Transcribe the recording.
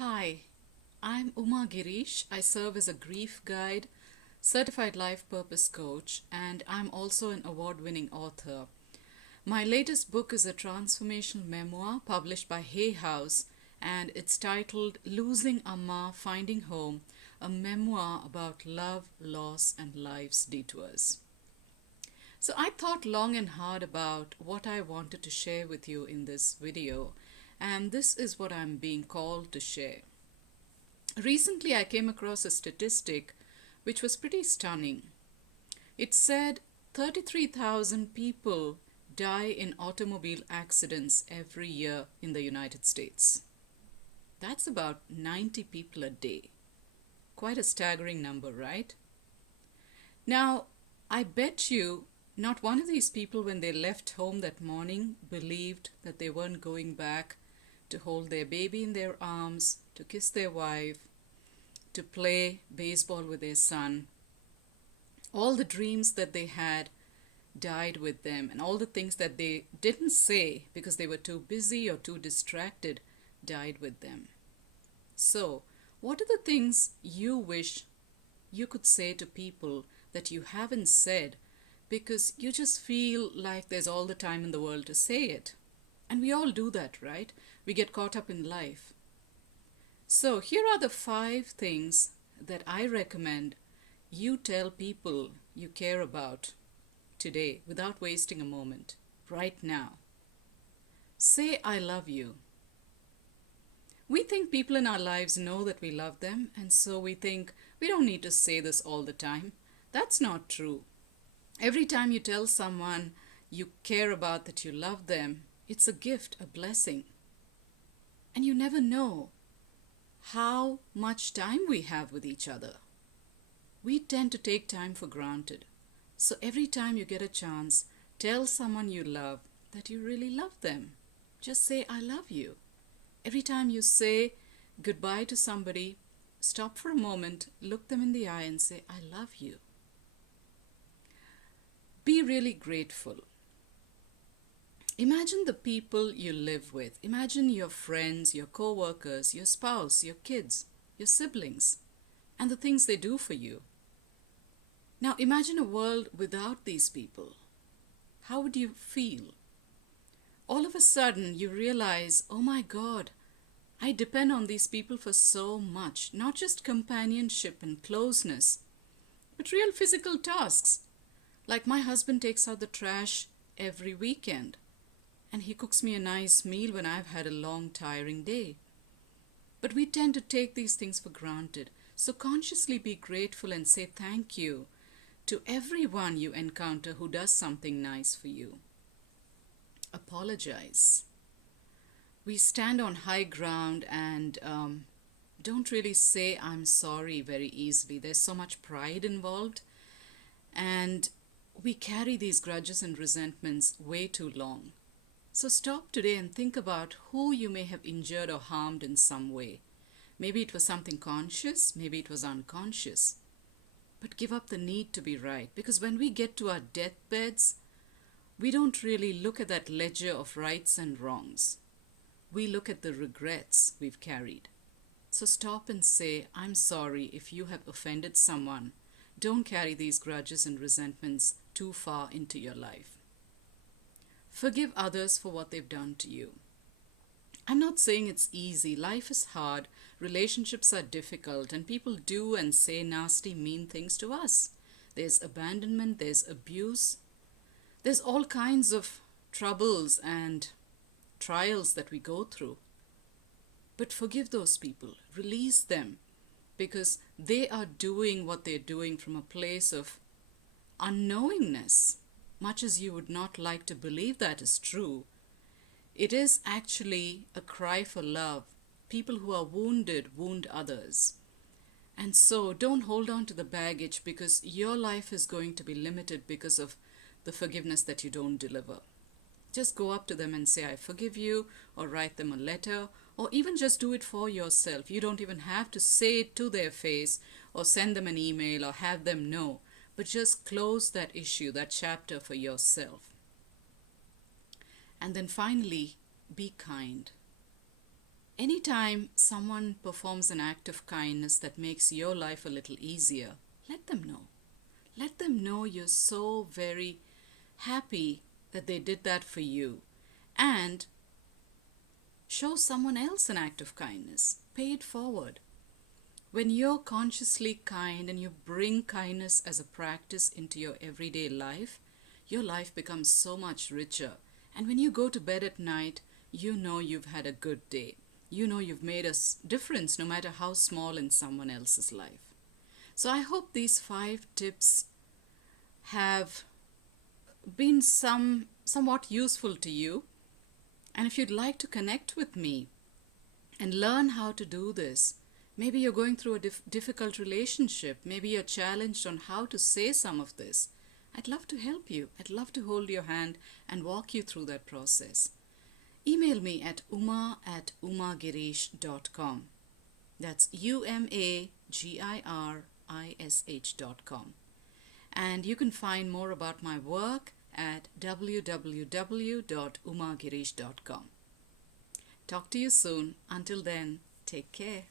Hi, I'm Uma Girish. I serve as a grief guide, certified life purpose coach, and I'm also an award winning author. My latest book is a transformational memoir published by Hay House, and it's titled Losing Amma Finding Home, a memoir about love, loss, and life's detours. So I thought long and hard about what I wanted to share with you in this video, and this is what I'm being called to share. Recently, I came across a statistic which was pretty stunning. It said 33,000 people die in automobile accidents every year in the United States. That's about 90 people a day. Quite a staggering number, right? Now, I bet you not one of these people, when they left home that morning, believed that they weren't going back to hold their baby in their arms, to kiss their wife, to play baseball with their son. All the dreams that they had died with them, and all the things that they didn't say because they were too busy or too distracted died with them. So, what are the things you wish you could say to people that you haven't said because you just feel like there's all the time in the world to say it? And we all do that, right? We get caught up in life. So, here are the 5 things that I recommend you tell people you care about today without wasting a moment, right now. Say, I love you. We think people in our lives know that we love them, and so we think we don't need to say this all the time. That's not true. Every time you tell someone you care about that you love them, it's a gift, a blessing. And you never know how much time we have with each other. We tend to take time for granted. So every time you get a chance, tell someone you love that you really love them. Just say, I love you. Every time you say goodbye to somebody, stop for a moment, look them in the eye and say, I love you. Be really grateful. Imagine the people you live with. Imagine your friends, your co-workers, your spouse, your kids, your siblings, and the things they do for you. Now imagine a world without these people. How would you feel? All of a sudden you realize, oh my God, I depend on these people for so much, not just companionship and closeness, but real physical tasks. Like my husband takes out the trash every weekend, and he cooks me a nice meal when I've had a long, tiring day. But we tend to take these things for granted. So consciously be grateful and say thank you to everyone you encounter who does something nice for you. Apologize. We stand on high ground and don't really say I'm sorry very easily. There's so much pride involved, and we carry these grudges and resentments way too long. So stop today and think about who you may have injured or harmed in some way. Maybe it was something conscious, maybe it was unconscious. But give up the need to be right, because when we get to our deathbeds, we don't really look at that ledger of rights and wrongs. We look at the regrets we've carried. So stop and say, I'm sorry if you have offended someone. Don't carry these grudges and resentments too far into your life. Forgive others for what they've done to you. I'm not saying it's easy. Life is hard. Relationships are difficult, and people do and say nasty, mean things to us. There's abandonment, there's abuse, there's all kinds of troubles and trials that we go through. But forgive those people, release them, because they are doing what they're doing from a place of unknowingness. Much as you would not like to believe that is true, it is actually a cry for love. People who are wounded wound others. And so don't hold on to the baggage, because your life is going to be limited because of the forgiveness that you don't deliver. Just go up to them and say, I forgive you, or write them a letter, or even just do it for yourself. You don't even have to say it to their face or send them an email or have them know, but just close that issue, that chapter for yourself. And then finally, be kind. Anytime someone performs an act of kindness that makes your life a little easier, let them know. Let them know you're so very happy that they did that for you. And show someone else an act of kindness. Pay it forward. When you're consciously kind and you bring kindness as a practice into your everyday life, your life becomes so much richer. And when you go to bed at night, you know you've had a good day. You know you've made a difference, no matter how small, in someone else's life. So I hope these 5 tips have been somewhat useful to you. And if you'd like to connect with me and learn how to do this, maybe you're going through a difficult relationship, maybe you're challenged on how to say some of this, I'd love to help you. I'd love to hold your hand and walk you through that process. Email me at uma@umagirish.com. That's umagirish.com. And you can find more about my work at www.umagirish.com. Talk to you soon. Until then, take care.